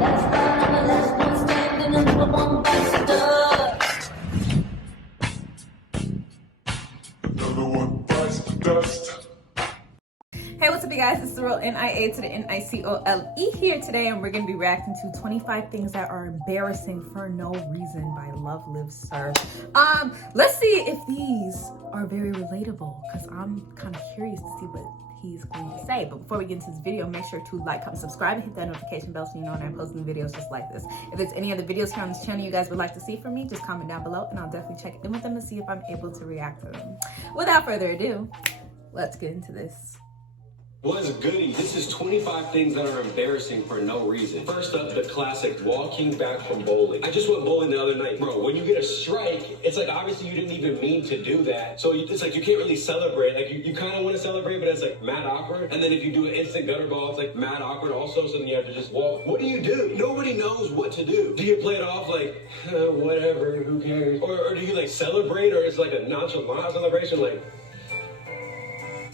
Hey, what's up, you guys? It's the real NIA to the NICOLE here today, and we're going to be reacting to 25 things that are embarrassing for no reason by Love Live Serve. Let's see if these are very relatable, because I'm kind of curious to see what he's going to say. But before we get into this video, make sure to like, comment, subscribe, and hit that notification bell so you know when I'm posting videos just like this. If there's any other videos here on this channel you guys would like to see from me, just comment down below, and I'll definitely check in with them to see if I'm able to react to them. Without further ado, let's get into this. What's goody? This is 25 things that are embarrassing for no reason. First up, the classic walking back from bowling. I just went bowling the other night. Bro, when you get a strike, it's like obviously you didn't even mean to do that. So it's like you can't really celebrate. Like you kind of want to celebrate, but it's like mad awkward. And then if you do an instant gutter ball, it's like mad awkward also. So then you have to just walk. What do? Nobody knows what to do. Do you play it off like, whatever, who cares? Or do you like celebrate, or it's like a nonchalant celebration like,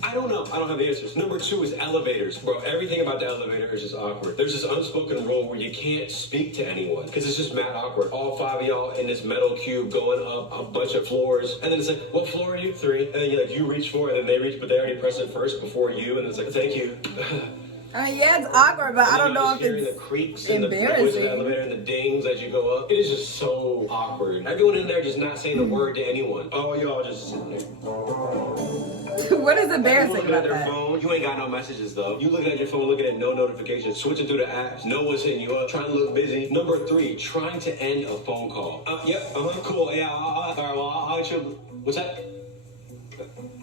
I don't know. I don't have the answers. Number 2 is elevators. Bro, everything about the elevator is just awkward. There's this unspoken rule where you can't speak to anyone because it's just mad awkward. All 5 of y'all in this metal cube going up a bunch of floors. And then it's like, what floor are you? 3. And then you reach for it, and then they reach, but they already pressed it first before you. And it's like, thank you. Yeah, it's awkward, but I don't know if it's the creaks embarrassing. And the noise of the elevator and the dings as you go up. It is just so awkward. Everyone in there just not saying a word to anyone. Oh, y'all just sitting there. What is embarrassing about their phone? You ain't got no messages though. You looking at your phone, looking at no notifications, switching through the apps. No one's hitting you up, trying to look busy. Number 3, trying to end a phone call. Yep, cool. Yeah, all right. Well, I'll let you. What's that?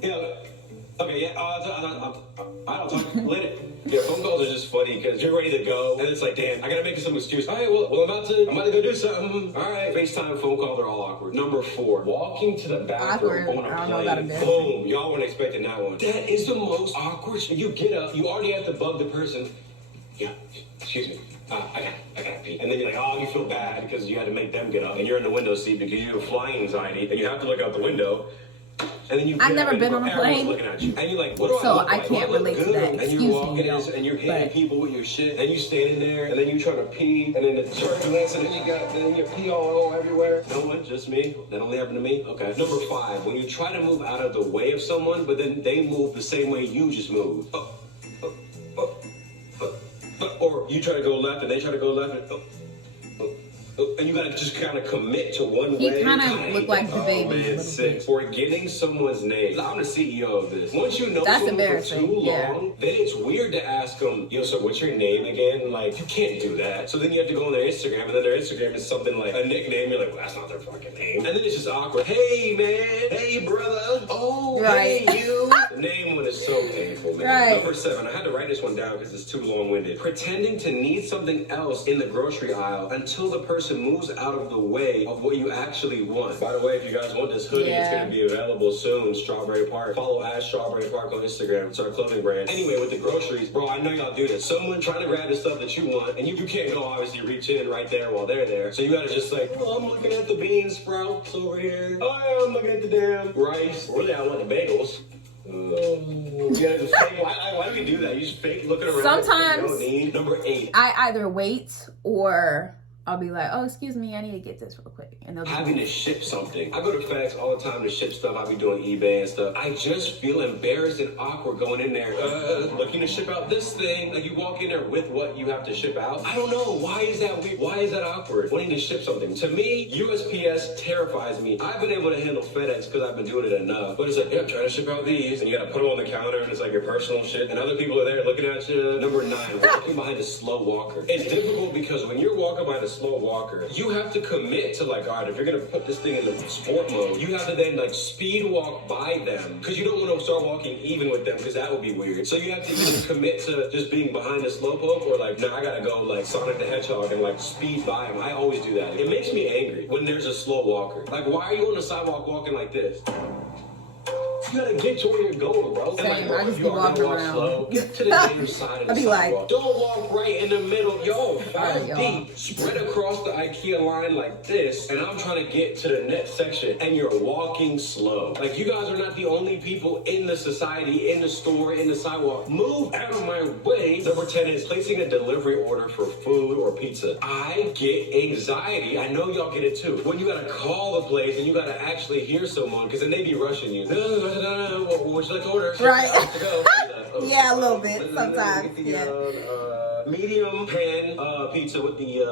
Yeah. Okay, yeah. I'll talk later. Yeah, phone calls are just funny because you're ready to go, and it's like, damn, I gotta make some excuse. All right, well, I'm about to go do something. All right, FaceTime, phone call, they're all awkward. Number 4, walking to the bathroom on a plane. Boom, y'all weren't expecting that one. That is the most awkward. You get up, you already have to bug the person. Yeah, excuse me. I gotta pee. And then you're like, oh, you feel bad because you had to make them get up, and you're in the window seat because you have flying anxiety, and you have to look out the window. And then I've never been on a plane, looking at you. And you're like, what do so I can't relate to that. And you're walking and you're hitting people with your shit, and you standing there, and then you trying to pee, and then the turbulence, and then you pee all everywhere. No one, just me. That only happened to me. Okay. Number 5, when you try to move out of the way of someone, but then they move the same way you just moved. Or you try to go left, and they try to go left, and you gotta just kind of commit to one way. He kind of looked like the baby. Man, sick. Forgetting someone's name. I'm the CEO of this. Once you know someone for too long, then it's weird to ask them, yo, so what's your name again? Like, you can't do that. So then you have to go on their Instagram, and then their Instagram is something like a nickname. You're like, well, that's not their fucking name. And then it's just awkward. Hey, man. Hey, brother. Oh, right. Hey, you. The name one is so painful, man. Right. Number 7. I had to write this one down because it's too long-winded. Pretending to need something else in the grocery aisle until the person moves out of the way of what you actually want. By the way, if you guys want this hoodie, it's going to be available soon. Strawberry Park. Follow @Strawberry Park on Instagram. It's our clothing brand. Anyway, with the groceries, bro, I know y'all do this. Someone trying to grab the stuff that you want, and you can't go obviously reach in right there while they're there. So you gotta just like, oh, I'm looking at the bean sprouts over here. Oh yeah, I'm looking at the damn rice. Really, I want the bagels. Yeah, just fake. Why do we do that? You just fake looking around. Sometimes you don't need. Number 8. I either wait or I'll be like, oh, excuse me, I need to get this real quick. And they'll having to ship something. I go to FedEx all the time to ship stuff. I be doing eBay and stuff. I just feel embarrassed and awkward going in there, looking to ship out this thing. Like you walk in there with what you have to ship out. I don't know. Why is that weird? Why is that awkward? Wanting to ship something. To me, USPS terrifies me. I've been able to handle FedEx because I've been doing it enough. But it's like, yeah, I'm trying to ship out these. And you got to put them on the counter and it's like your personal shit. And other people are there looking at you. Number 9, walking behind a slow walker. It's difficult because when you're walking behind a slow walker, you have to commit to like, all right, if you're gonna put this thing in the sport mode, you have to then like speed walk by them because you don't want to start walking even with them because that would be weird. So you have to either commit to just being behind the slowpoke or like, nah, I gotta go like Sonic the Hedgehog and like speed by them. I always do that. It makes me angry when there's a slow walker. Like, why are you on the sidewalk walking like this? You gotta get to where you're going, bro. Same. And like, I just if be you are gonna walking walk around. slow, get to the damn side of the I be like, sidewalk. Don't walk right in the middle. Yo, 5 y'all. deep, spread across the IKEA line like this, and I'm trying to get to the next section, and you're walking slow. Like, you guys are not the only people in the society, in the store, in the sidewalk. Move out of my way. Number 10 is placing a delivery order for food or pizza. I get anxiety. I know y'all get it too. When you gotta call the place and you gotta actually hear someone, because then they be rushing you. What would you like to order? Right. To go. Yeah, a little bit sometimes. Yeah. Medium pan pizza with the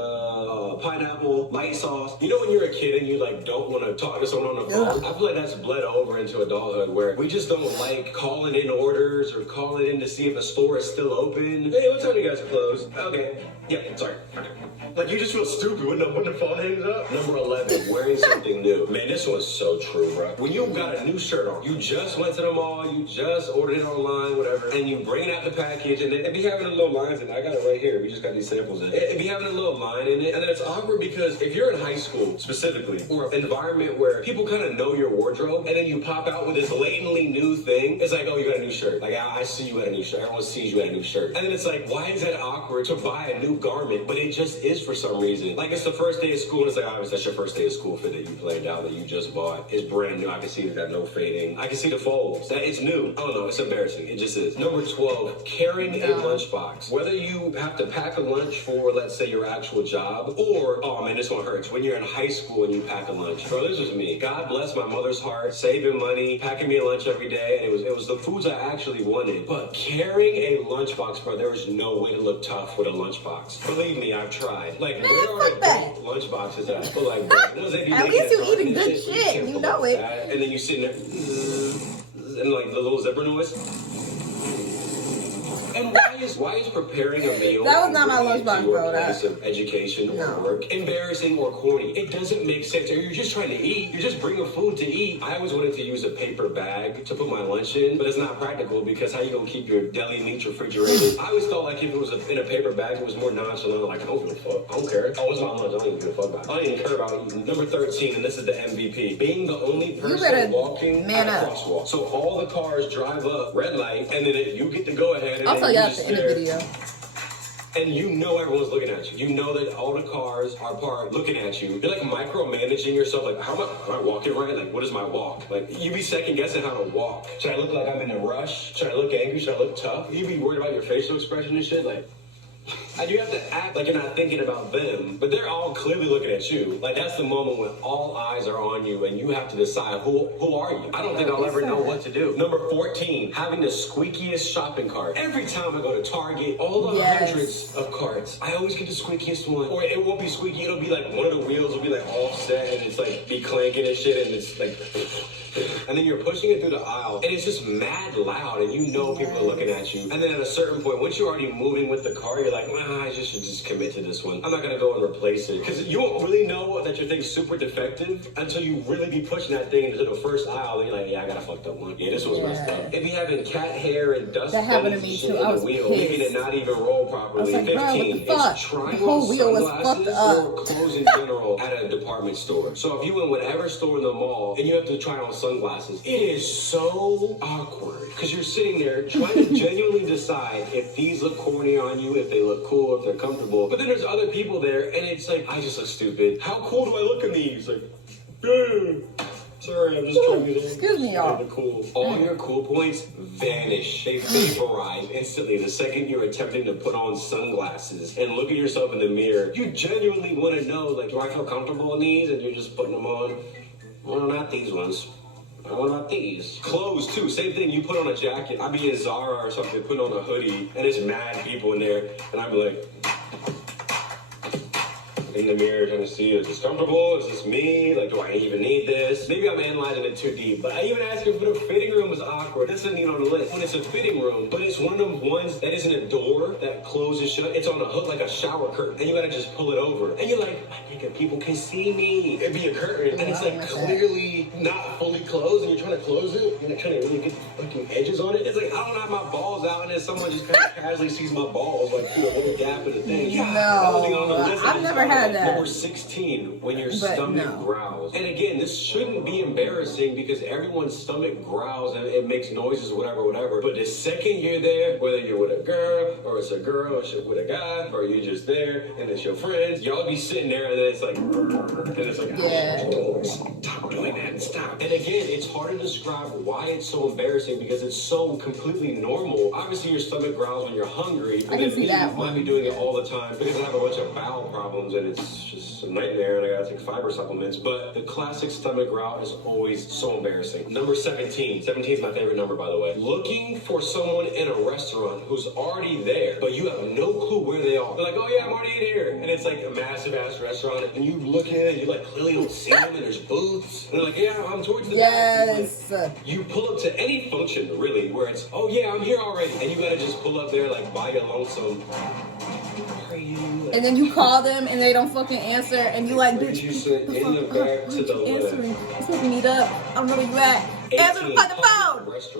pineapple light sauce. You know when you're a kid and you like don't want to talk to someone on the phone? I feel like that's bled over into adulthood where we just don't like calling in orders or calling in to see if a store is still open. Hey, what time you guys are closed? Okay. Yeah, sorry. Okay. Like, you just feel stupid when the phone hangs up. Number 11, wearing something new. Man, this one's so true, bro. When you got a new shirt on, you just went to the mall, you just ordered it online, whatever, and you bring it out the package, and it be having the little lines in it. I got it right here. We just got these samples in it. It be having a little line in it, and then it's awkward because if you're in high school, specifically, or an environment where people kind of know your wardrobe, and then you pop out with this blatantly new thing, it's like, oh, you got a new shirt. Like, I see you got a new shirt. Everyone sees you got a new shirt. And then it's like, why is that awkward to buy a new garment? But it just is for some reason. Like, it's the first day of school, and it's like, obviously, that's your first day of school fit that you planned out, that you just bought. It's brand new. I can see it's got no fading. I can see the folds. That it's new. I don't know. It's embarrassing. It just is. Number 12, carrying a lunchbox. Whether you have to pack a lunch for, let's say, your actual job, or, oh man, this one hurts, when you're in high school and you pack a lunch. Bro, this was me. God bless my mother's heart, saving money, packing me a lunch every day, and it was the foods I actually wanted. But carrying a lunchbox, bro, there was no way to look tough with a lunchbox. Believe me, I've tried. Like, Man, where are fuck the that. lunchboxes at? But like, bro, At least you eating good shit. You know it. And then you sitting there, and like the little zipper noise. And why is preparing a meal That was not my lunchbox, bro. a place of education or work embarrassing or corny? It doesn't make sense. Or you're just trying to eat. You're just bringing food to eat. I always wanted to use a paper bag to put my lunch in, but it's not practical because how you gonna keep your deli meat refrigerated? I always felt like if it was in a paper bag, it was more nonchalant. Like, I don't give a fuck. I don't care. Oh, it's my lunch. I don't even give a fuck about it. I don't even care about eating. Number 13, and this is the MVP. Being the only person walking at a crosswalk. So all the cars drive up, red light, and then you get to go ahead and I'll tell you at the end of the video. And you know everyone's looking at you. You know that all the cars are parked looking at you. You're like micromanaging yourself. Like, how am I walking right? Like, what is my walk? Like, you be second guessing how to walk. Should I look like I'm in a rush? Should I look angry? Should I look tough? You be worried about your facial expression and shit. Like, and you have to act like you're not thinking about them, but they're all clearly looking at you. Like, that's the moment when all eyes are on you and you have to decide who are you. I don't think I'll ever know what to do. Number 14, having the squeakiest shopping cart. Every time I go to Target, all the hundreds of carts, I always get the squeakiest one. Or it won't be squeaky, it'll be like one of the wheels will be like offset and it's like be clanking and shit and it's like, and then you're pushing it through the aisle and it's just mad loud and you know people are looking at you. And then at a certain point, once you're already moving with the car, you're like, I just should just commit to this one. I'm not gonna go and replace it. Because you won't really know that your thing's super defective until you really be pushing that thing into the first aisle and you're like, yeah, I got a fucked up one. Yeah, this one's messed up. If you having cat hair and dust that happened to me too. I was wheel, making it not even roll properly. Like, 15, it's trying on sunglasses or clothes in general at a department store. So if you in whatever store in the mall and you have to try on sunglasses, it is so awkward. Because you're sitting there trying to genuinely decide if these look corny on you, if they look cool, if they're comfortable. But then there's other people there, and it's like, I just look stupid. How cool do I look in these? Like, sorry, I'm just trying to get excuse me, y'all. Cool. All your cool points vanish. They vaporize instantly the second you're attempting to put on sunglasses and look at yourself in the mirror. You genuinely want to know, like, do I feel comfortable in these? And you're just putting them on. Well, not these ones. What about these? Clothes, too. Same thing. You put on a jacket. I'd be in Zara or something, put on a hoodie, and there's mad people in there, and I'd be like, in the mirror trying to see, is this comfortable? Is this me? Like, do I even need this? Maybe I'm analyzing it too deep, but I even asked her if the fitting room was awkward. This isn't even on the list. When it's a fitting room, but it's one of them ones that isn't a door that closes shut. It's on a hook like a shower curtain, and you gotta just pull it over. And you're like, my nigga, people can see me. It'd be a curtain, and it's like clearly not fully closed, and you're trying to close it. You're trying to really get the fucking edges on it. It's like, I don't have my balls out, and then someone just kind of casually sees my balls, like through a little gap in the thing. Yeah, no, I've never had that. Number 16, when your stomach growls. And again, this shouldn't be embarrassing because everyone's stomach growls and it makes noises, whatever. But the second you're there, whether you're with a girl or it's a girl or with a guy, or you're just there and it's your friends, y'all be sitting there and then it's like, and it's like, stop doing that, stop. And again, it's hard to describe why it's so embarrassing because it's so completely normal. Obviously, your stomach growls when you're hungry, but then you might be doing it all the time because I have a bunch of bowel problems and it's just a nightmare and I gotta take fiber supplements. But the classic stomach growl is always so embarrassing. Number 17. 17 is my favorite number, by the way. Looking for someone in a restaurant who's already there, but you have no clue where they are. They're like, oh yeah, I'm already in here. And it's like a massive ass restaurant and you look in and you like clearly don't see them and there's booths. And they're like, yeah, I'm towards the back. You pull up to any function, really, where it's, oh yeah, I'm here already. And you gotta just pull up there like by your lonesome. Where are you? And then you call them and they don't fucking answer and you like, bitch, in the back to the left. Answering. It's supposed to meet up. I don't know where you at. Answer the fucking phone.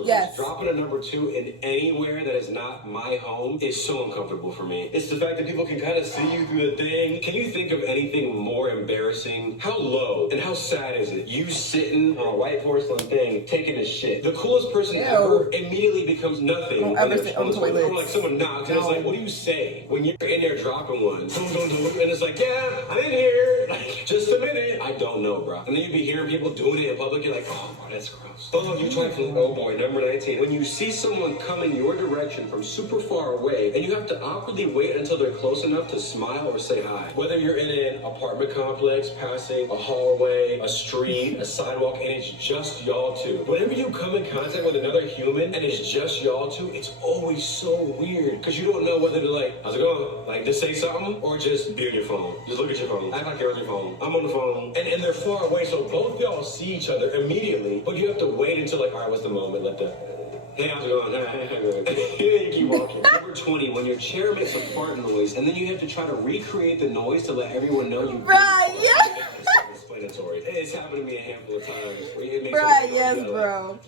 Yes. Dropping a number 2 in anywhere that is not my home is so uncomfortable for me. It's the fact that people can kind of see you through the thing. Can you think of anything more embarrassing? How low and how sad is it? You sitting on a white porcelain thing, taking a shit. The coolest person ever immediately becomes nothing. Don't ever sit on toilets. Or like someone knocks and it's like, what do you say when you're in there dropping one? And it's like, yeah, I'm in here. Like, just a minute. I don't know, bro. And then you'd be hearing people doing it in public. You're like, oh, bro, that's gross. Oh, you try to, oh boy, number 19. When you see someone coming your direction from super far away and you have to awkwardly wait until they're close enough to smile or say hi. Whether you're in an apartment complex, passing a hallway, a street, a sidewalk, and it's just y'all two. Whenever you come in contact with another human and it's just y'all two, it's always so weird because you don't know whether to like, how's it going? Like, just say something or just be on your phone. Just look at your phone. Act like you're on your phone. I'm on the phone. And they're far away, so both y'all see each other immediately, but you have to wait until like, all right, what's the moment? Let the, hey, how's it going? You keep walking. Number 20, when your chair makes a fart noise, and then you have to try to recreate the noise to let everyone know you. Right, yeah. Self-explanatory. It's happened to me a handful of times. It makes yes, bro.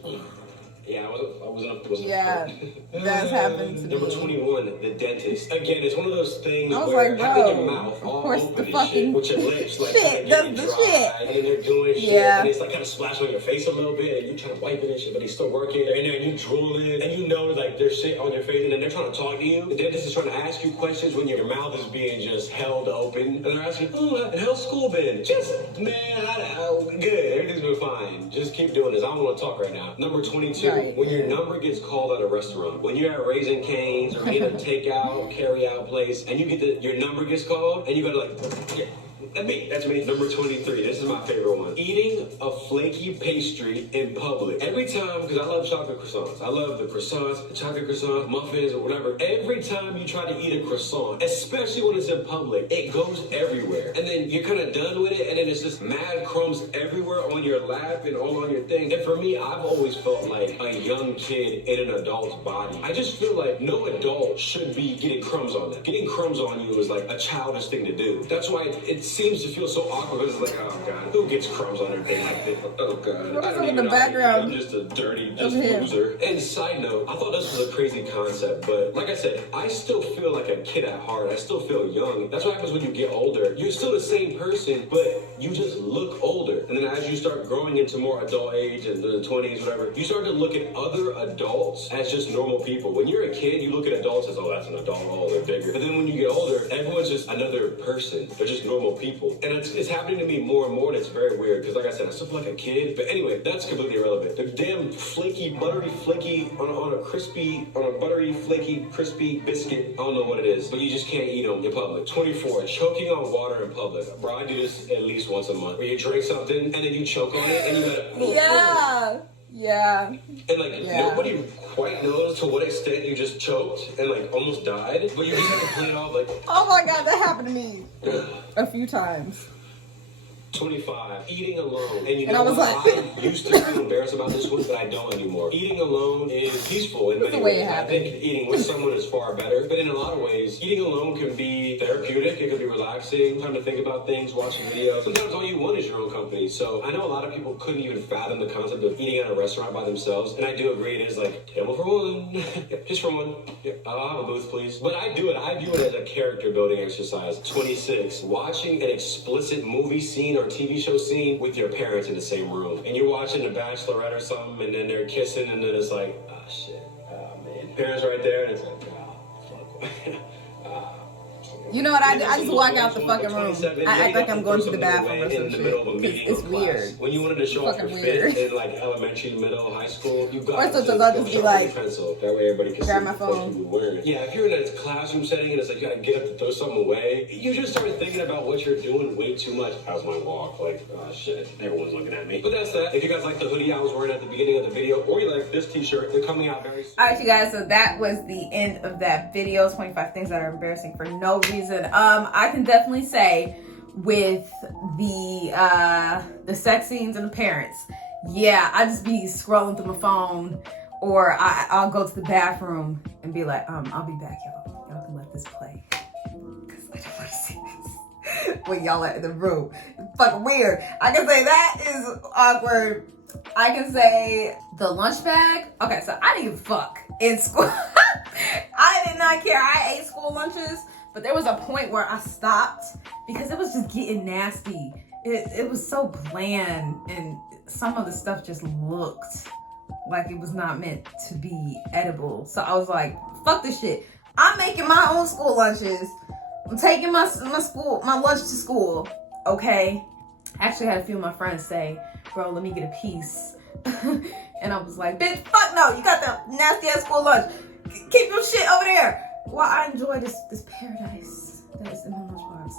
Yeah, I wasn't yeah, that's happened to me. Number 21, the dentist. Again, it's one of those things I was where like, having your mouth all open and shit, with your lips like shit, that's the shit. And then they're doing shit, and it's like kind of splashing on your face a little bit, and you're trying to wipe it and shit, but he's still working, and then you drooling, and you know like there's shit on your face, and then they're trying to talk to you. The dentist is trying to ask you questions when your mouth is being just held open, and they're asking, oh, and how's school been? Just, man, good, everything's been fine. Just keep doing this. I don't want to talk right now. Number 22. When your number gets called at a restaurant, when you're at Raising Cane's or in a takeout, carry-out place, and you get your number gets called, and you gotta like, yeah. That's me. Number 23. This is my favorite one. Eating a flaky pastry in public. Every time, because I love chocolate croissants. I love the croissants, the chocolate croissants, muffins, or whatever. Every time you try to eat a croissant, especially when it's in public, it goes everywhere. And then you're kind of done with it, and then it's just mad crumbs everywhere on your lap and all on your thing. And for me, I've always felt like a young kid in an adult's body. I just feel like no adult should be getting crumbs on them. Getting crumbs on you is like a childish thing to do. That's why it seems to feel so awkward because it's like, oh god, who gets crumbs on their thing like this? Oh god, I don't even know. I'm just a dirty loser. And side note, I thought this was a crazy concept, but like I said, I still feel like a kid at heart. I still feel young. That's what happens when you get older. You're still the same person, but you just look older. And then as you start growing into more adult age and the 20s, whatever, you start to look at other adults as just normal people. When you're a kid, you look at adults as, oh, that's an adult, oh, they're bigger. But then when you get older, everyone's just another person. They're just normal people. And it's happening to me more and more, and it's very weird, because like I said, I still feel like a kid. But anyway, that's completely irrelevant. The damn flaky, buttery, flaky, on a buttery, flaky, crispy biscuit, I don't know what it is, but you just can't eat them in public. 24, choking on water in public. Bro, I do this at least once a month, where you drink something, and then you choke on it, and you gotta... Yeah. And like, nobody quite knows to what extent you just choked and like almost died, but you just have to play it off like... Oh my god, that happened to me a few times. 25, eating alone. And you And know I was what? like- I used to feel embarrassed about this one, but I don't anymore. Eating alone is peaceful in many ways. I think eating with someone is far better, but in a lot of ways, eating alone can be therapeutic. It can be relaxing, time to think about things, watching videos. Sometimes all you want is your own company. So I know a lot of people couldn't even fathom the concept of eating at a restaurant by themselves, and I do agree it is like, table for one. Yep, just for one. Yep, I'll have a booth, please. But I view it as a character building exercise. 26, watching an explicit movie scene or TV show scene with your parents in the same room. And you're watching The Bachelorette or something, and then they're kissing, and then it's like, oh shit, oh man. Parents right there, and it's like, oh, fuck. You know what I do? I just walk out the fucking room. I act like I'm going to the bathroom or some shit. It's weird. When you wanted to show off your fit in like elementary, middle, high school, you got I'll just be like, pencil. That way everybody can grab see my phone. what you were wearing. Yeah, if you're in a classroom setting and it's like you gotta get up to throw something away, you just start thinking about what you're doing way too much. How's my walk? Like, oh shit, everyone's looking at me. But that's that. If you guys like the hoodie I was wearing at the beginning of the video, or you like this t-shirt, they're coming out very soon. Alright, you guys, so that was the end of that video. 25 things that are embarrassing for no reason. I can definitely say with the sex scenes and the parents, yeah, I just be scrolling through my phone, or I'll go to the bathroom and be like, I'll be back, y'all. Y'all can let this play, because I don't want to see this when y'all are in the room. It's fucking weird. I can say that is awkward. I can say the lunch bag. Okay, so I didn't even fuck in school. I did not care. I ate school lunches, but there was a point where I stopped because it was just getting nasty. It was so bland, and some of the stuff just looked like it was not meant to be edible. So I was like, fuck this shit. I'm making my own school lunches. I'm taking my lunch to school, okay? I actually had a few of my friends say, bro, let me get a piece. And I was like, bitch, fuck no, you got the nasty ass school lunch. Keep your shit over there. Well, I enjoy this paradise that is in my lunchbox.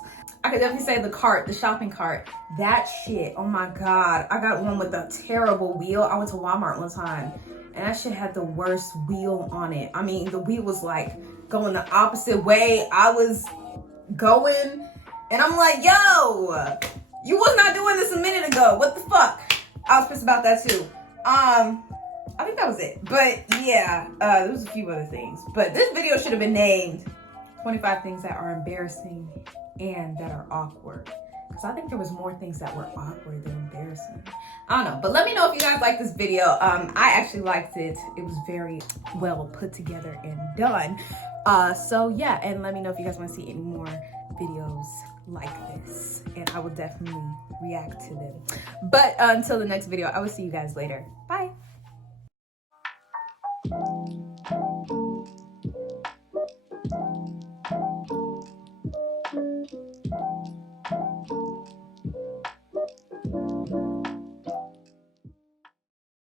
I could definitely say the shopping cart. That shit, oh my God. I got one with a terrible wheel. I went to Walmart one time, and that shit had the worst wheel on it. I mean, the wheel was like going the opposite way I was going. And I'm like, yo, you was not doing this a minute ago. What the fuck? I was pissed about that too. I think that was it. But yeah, there was a few other things. But this video should have been named 25 things that are embarrassing and that are awkward. Because I think there was more things that were awkward than embarrassing. I don't know. But let me know if you guys like this video. I actually liked it. It was very well put together and done. So yeah, and let me know if you guys want to see any more videos like this, and I will definitely react to them. But until the next video, I will see you guys later. Bye.